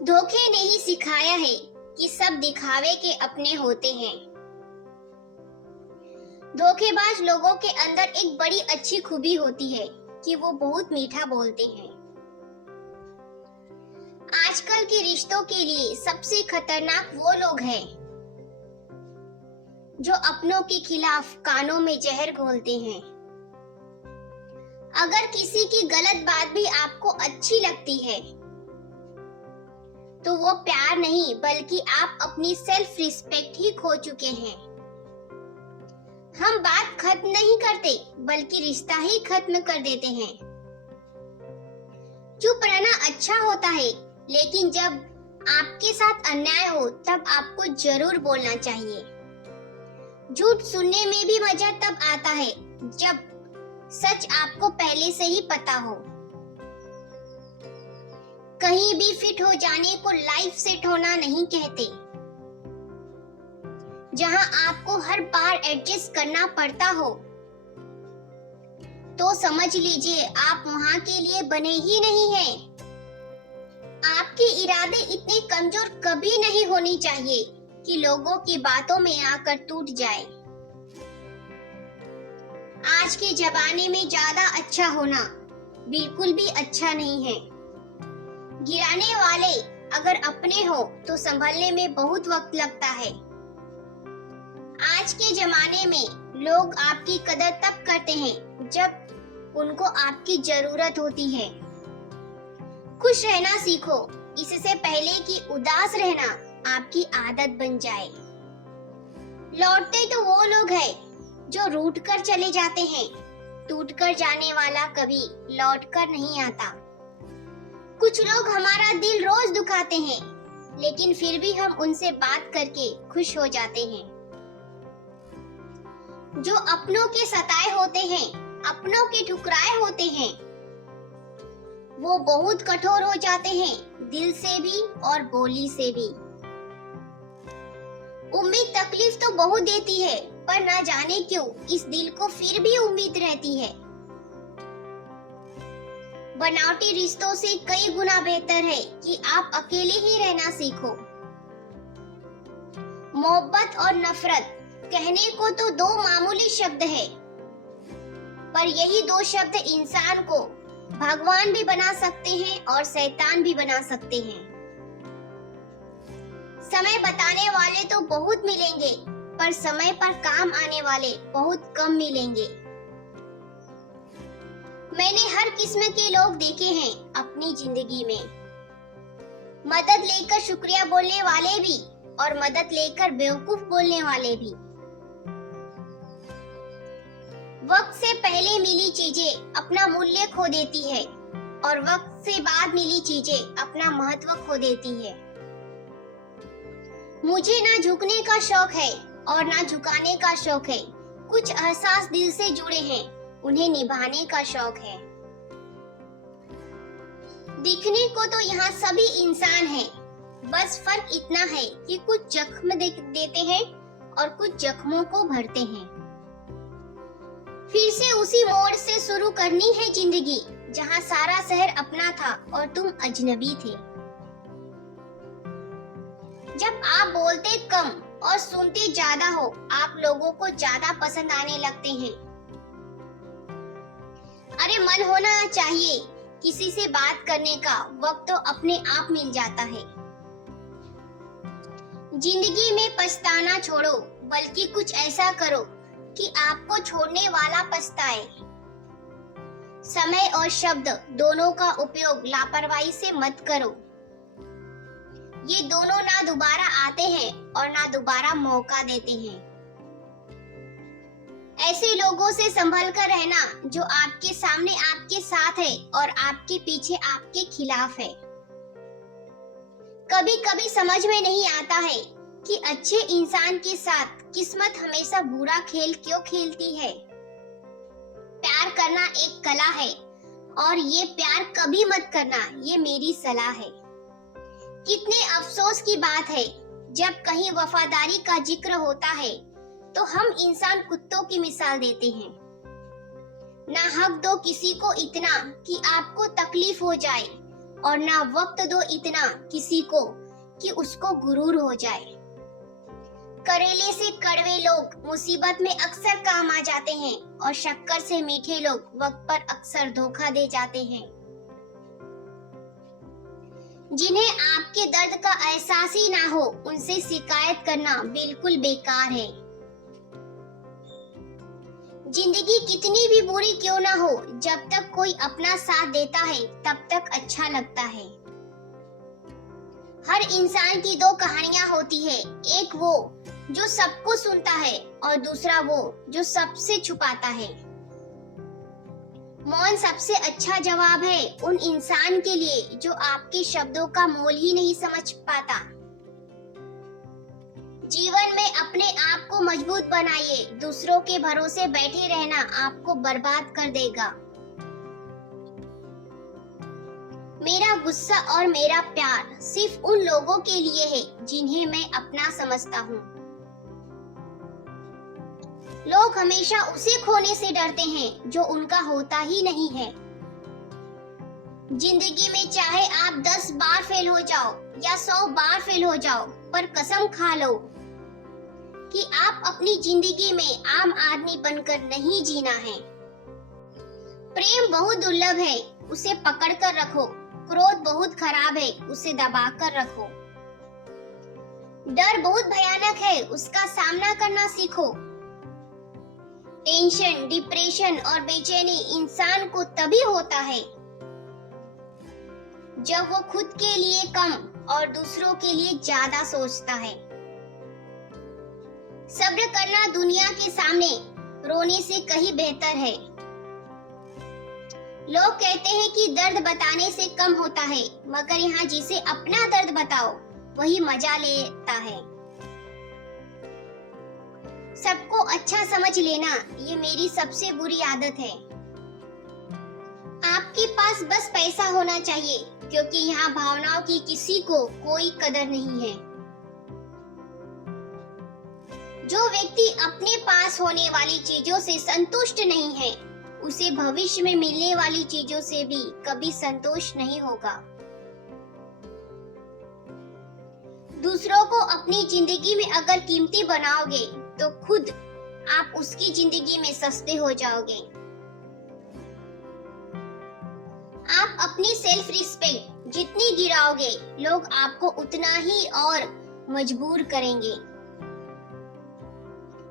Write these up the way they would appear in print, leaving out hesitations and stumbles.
धोखे ने ही सिखाया है कि सब दिखावे के अपने होते हैं। धोखेबाज लोगों के अंदर एक बड़ी अच्छी खूबी होती है कि वो बहुत मीठा बोलते हैं। आजकल के रिश्तों के लिए सबसे खतरनाक वो लोग हैं जो अपनों के खिलाफ कानों में जहर घोलते हैं। अगर किसी की गलत बात भी आपको अच्छी लगती है तो वो प्यार नहीं बल्कि आप अपनी सेल्फ रिस्पेक्ट ही खो चुके हैं। हम बात खत्म नहीं करते बल्कि रिश्ता ही खत्म कर देते हैं। चुप रहना अच्छा होता है, लेकिन जब आपके साथ अन्याय हो तब आपको जरूर बोलना चाहिए। झूठ सुनने में भी मजा तब आता है जब सच आपको पहले से ही पता हो। कहीं भी फिट हो जाने को लाइफ सेट होना नहीं कहते। जहां आपको हर बार एडजस्ट करना पड़ता हो तो समझ लीजिए आप वहां के लिए बने ही नहीं हैं। आपके इरादे इतने कमजोर कभी नहीं होने चाहिए कि लोगों की बातों में आकर टूट जाए। आज के जमाने में ज्यादा अच्छा होना बिल्कुल भी अच्छा नहीं है। गिराने वाले अगर अपने हो तो संभलने में बहुत वक्त लगता है। आज के जमाने में लोग आपकी कदर तब करते हैं जब उनको आपकी जरूरत होती है। खुश रहना सीखो, इससे पहले कि उदास रहना आपकी आदत बन जाए। लौटते तो वो लोग हैं जो रूठ कर चले जाते हैं। टूट कर जाने वाला कभी लौट कर नहीं आता। कुछ लोग हमारा दिल रोज दुखाते हैं, लेकिन फिर भी हम उनसे बात करके खुश हो जाते हैं। जो अपनों के सताए होते हैं, अपनों के ठुकराए होते हैं, वो बहुत कठोर हो जाते हैं, दिल से भी और बोली से भी। उम्मीद तकलीफ तो बहुत देती है, पर ना जाने क्यों इस दिल को फिर भी उम्मीद रहती है। बनावटी रिश्तों से कई गुना बेहतर है कि आप अकेले ही रहना सीखो। मोहब्बत और नफरत कहने को तो दो मामूली शब्द है, पर यही दो शब्द इंसान को भगवान भी बना सकते हैं और शैतान भी बना सकते हैं। समय बताने वाले तो बहुत मिलेंगे, पर समय पर काम आने वाले बहुत कम मिलेंगे। मैंने हर किस्म के लोग देखे हैं अपनी जिंदगी में। मदद लेकर शुक्रिया बोलने वाले भी और मदद लेकर बेवकूफ बोलने वाले भी। वक्त से पहले मिली चीजें अपना मूल्य खो देती है और वक्त से बाद मिली चीजें अपना महत्व खो देती है। मुझे ना झुकने का शौक है और ना झुकाने का शौक है। कुछ एहसास दिल से जुड़े हैं, उन्हें निभाने का शौक है। दिखने को तो यहाँ सभी इंसान हैं, बस फर्क इतना है कि कुछ जख्म देते हैं और कुछ जख्मों को भरते हैं। फिर से उसी मोड़ से शुरू करनी है जिंदगी, जहाँ सारा शहर अपना था और तुम अजनबी थे। जब आप बोलते कम और सुनते ज्यादा हो, आप लोगों को ज्यादा पसंद आने लगते हैं। अरे मन होना चाहिए किसी से बात करने का, वक्त तो अपने आप मिल जाता है। जिंदगी में पछताना छोड़ो, बल्कि कुछ ऐसा करो कि आपको छोड़ने वाला पछताए। समय और शब्द दोनों का उपयोग लापरवाही से मत करो। ये दोनों ना दोबारा आते हैं और ना दोबारा मौका देते हैं। ऐसे लोगों से संभल कर रहना जो आपके सामने आपके साथ है और आपके पीछे आपके खिलाफ है। कभी कभी समझ में नहीं आता है कि अच्छे इंसान के साथ किस्मत हमेशा बुरा खेल क्यों खेलती है। प्यार करना एक कला है और ये प्यार कभी मत करना, ये मेरी सलाह है। कितने अफसोस की बात है जब कहीं वफादारी का जिक्र होता है तो हम इंसान कुत्तों की मिसाल देते हैं। ना हक दो किसी को इतना कि आपको तकलीफ हो जाए और ना वक्त दो इतना किसी को कि उसको गुरूर हो जाए। करेले से कड़वे लोग मुसीबत में अक्सर काम आ जाते हैं और शक्कर से मीठे लोग वक्त पर अक्सर धोखा दे जाते हैं। जिन्हें आपके दर्द का एहसास ही ना हो, उनसे शिकायत करना बिल्कुल बेकार है। जिंदगी कितनी भी बुरी क्यों ना हो, जब तक कोई अपना साथ देता है तब तक अच्छा लगता है। हर इंसान की दो कहानियां होती है, एक वो जो सबको सुनता है और दूसरा वो जो सबसे छुपाता है। मौन सबसे अच्छा जवाब है उन इंसान के लिए जो आपके शब्दों का मोल ही नहीं समझ पाता। जीवन में अपने आप को मजबूत बनाइए, दूसरों के भरोसे बैठे रहना आपको बर्बाद कर देगा। मेरा गुस्सा और मेरा प्यार सिर्फ उन लोगों के लिए है जिन्हें मैं अपना समझता हूँ। लोग हमेशा उसे खोने से डरते हैं जो उनका होता ही नहीं है। जिंदगी में चाहे आप 10 बार फेल हो जाओ या 100 बार फेल हो जाओ, पर कसम खा लो कि आप अपनी जिंदगी में आम आदमी बनकर नहीं जीना है। प्रेम बहुत दुर्लभ है, उसे पकड़ कर रखो। क्रोध बहुत खराब है, उसे दबा कर रखो। डर बहुत भयानक है, उसका सामना करना सीखो। टेंशन, डिप्रेशन और बेचैनी इंसान को तभी होता है जब वो खुद के लिए कम और दूसरों के लिए ज्यादा सोचता है। सब्र करना दुनिया के सामने रोने से कहीं बेहतर है। लोग कहते हैं कि दर्द बताने से कम होता है, मगर यहाँ जिसे अपना दर्द बताओ वही मजा लेता है। सबको अच्छा समझ लेना ये मेरी सबसे बुरी आदत है। आपके पास बस पैसा होना चाहिए, क्योंकि यहाँ भावनाओं की किसी को कोई कदर नहीं है। जो व्यक्ति अपने पास होने वाली चीजों से संतुष्ट नहीं है, उसे भविष्य में मिलने वाली चीजों से भी कभी संतोष नहीं होगा। दूसरों को अपनी जिंदगी में अगर कीमती बनाओगे तो खुद आप उसकी जिंदगी में सस्ते हो जाओगे। आप अपनी सेल्फ रिस्पेक्ट जितनी गिराओगे, लोग आपको उतना ही और मजबूर करेंगे।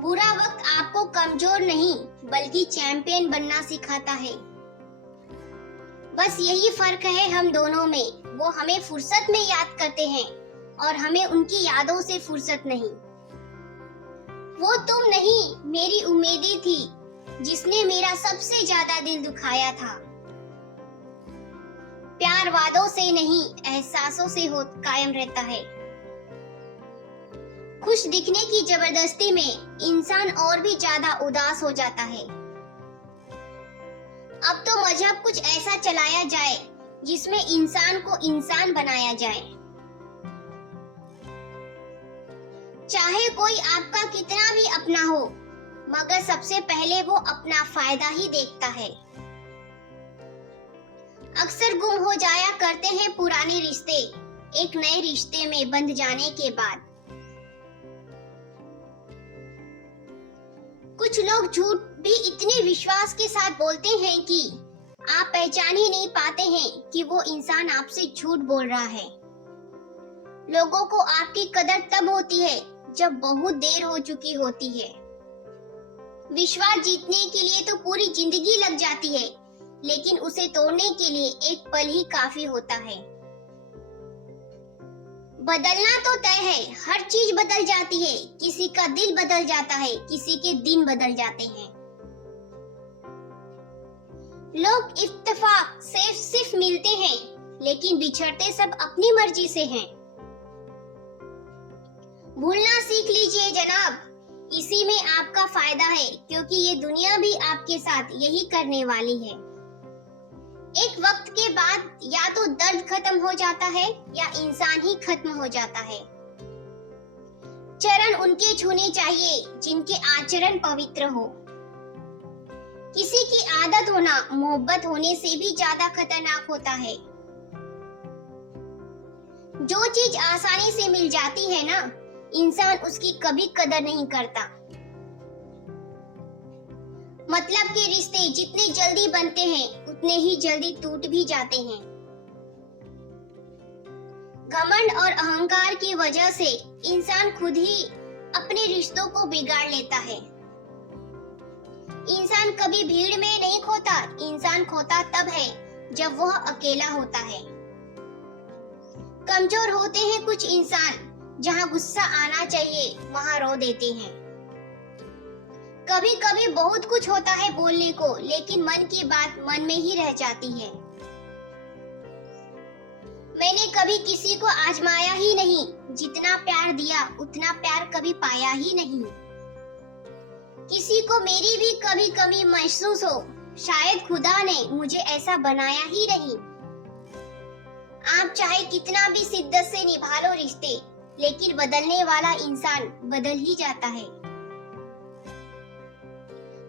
बुरा वक्त आपको कमजोर नहीं बल्कि चैंपियन बनना सिखाता है। बस यही फर्क है हम दोनों में, वो हमें फुर्सत में याद करते हैं और हमें उनकी यादों से फुर्सत नहीं। वो तुम नहीं, मेरी उम्मीदें थी जिसने मेरा सबसे ज्यादा दिल दुखाया था। प्यार वादों से नहीं एहसासों से हो कायम रहता है। खुश दिखने की जबरदस्ती में इंसान और भी ज्यादा उदास हो जाता है। अब तो मजहब कुछ ऐसा चलाया जाए जिसमें इंसान को इंसान बनाया जाए। चाहे कोई आपका कितना भी अपना हो, मगर सबसे पहले वो अपना फायदा ही देखता है। अक्सर गुम हो जाया करते हैं पुराने रिश्ते एक नए रिश्ते में बंध जाने के बाद। कुछ लोग झूठ भी इतने विश्वास के साथ बोलते हैं कि आप पहचान ही नहीं पाते हैं कि वो इंसान आपसे झूठ बोल रहा है। लोगों को आपकी कदर तब होती है जब बहुत देर हो चुकी होती है। विश्वास जीतने के लिए तो पूरी जिंदगी लग जाती है, लेकिन उसे तोड़ने के लिए एक पल ही काफी होता है। बदलना तो तय है, हर चीज बदल जाती है। किसी का दिल बदल जाता है, किसी के दिन बदल जाते हैं। लोग इत्तेफाक से सिर्फ मिलते हैं, लेकिन बिछड़ते सब अपनी मर्जी से हैं। भूलना सीख लीजिए जनाब, इसी में आपका फायदा है, क्योंकि ये दुनिया भी आपके साथ यही करने वाली है। एक वक्त के बाद या तो दर्द खत्म हो जाता है या इंसान ही खत्म हो जाता है। चरण उनके छूने चाहिए जिनके आचरण पवित्र हो। किसी की आदत होना मोहब्बत होने से भी ज्यादा खतरनाक होता है। जो चीज आसानी से मिल जाती है ना, इंसान उसकी कभी कदर नहीं करता। मतलब के रिश्ते जितने जल्दी बनते हैं उतने ही जल्दी टूट भी जाते हैं। घमंड और अहंकार की वजह से इंसान खुद ही अपने रिश्तों को बिगाड़ लेता है। इंसान कभी भीड़ में नहीं खोता, इंसान खोता तब है जब वह अकेला होता है। कमजोर होते हैं कुछ इंसान, जहां गुस्सा आना चाहिए वहां रो देते हैं। कभी कभी बहुत कुछ होता है बोलने को, लेकिन मन की बात मन में ही रह जाती है। मैंने कभी किसी को आजमाया ही नहीं, जितना प्यार दिया उतना प्यार कभी पाया ही नहीं। किसी को मेरी भी कभी कमी महसूस हो, शायद खुदा ने मुझे ऐसा बनाया ही नहीं। आप चाहे कितना भी शिद्दत से निभा लो रिश्ते, लेकिन बदलने वाला इंसान बदल ही जाता है।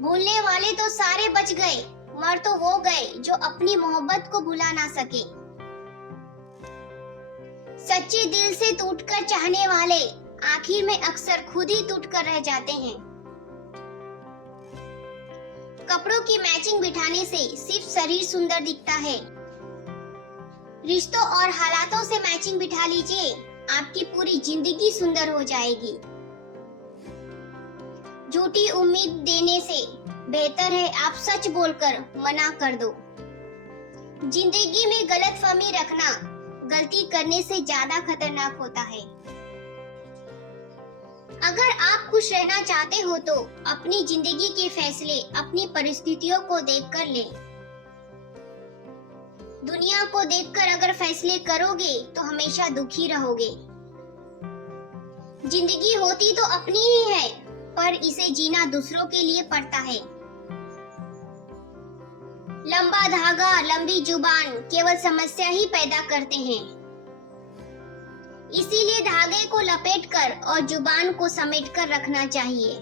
भूलने वाले तो सारे बच गए, मर तो वो गए जो अपनी मोहब्बत को भुला ना सके। सच्चे दिल से टूटकर चाहने वाले आखिर में अक्सर खुद ही टूटकर रह जाते हैं। कपड़ों की मैचिंग बिठाने से सिर्फ शरीर सुंदर दिखता है। रिश्तों और हालातों से मैचिंग बिठा लीजिए, आपकी पूरी जिंदगी सुंदर हो जाएगी। झूठी उम्मीद देने से बेहतर है आप सच बोलकर मना कर दो। जिंदगी में गलतफहमी रखना गलती करने से ज्यादा खतरनाक होता है। अगर आप खुश रहना चाहते हो तो अपनी जिंदगी के फैसले अपनी परिस्थितियों को देखकर लें। दुनिया को देखकर अगर फैसले करोगे तो हमेशा दुखी रहोगे। जिंदगी होती तो अपनी ही है, पर इसे जीना दूसरों के लिए पड़ता है। लंबा धागा, लंबी जुबान केवल समस्या ही पैदा करते हैं। इसीलिए धागे को लपेटकर और जुबान को समेटकर रखना चाहिए।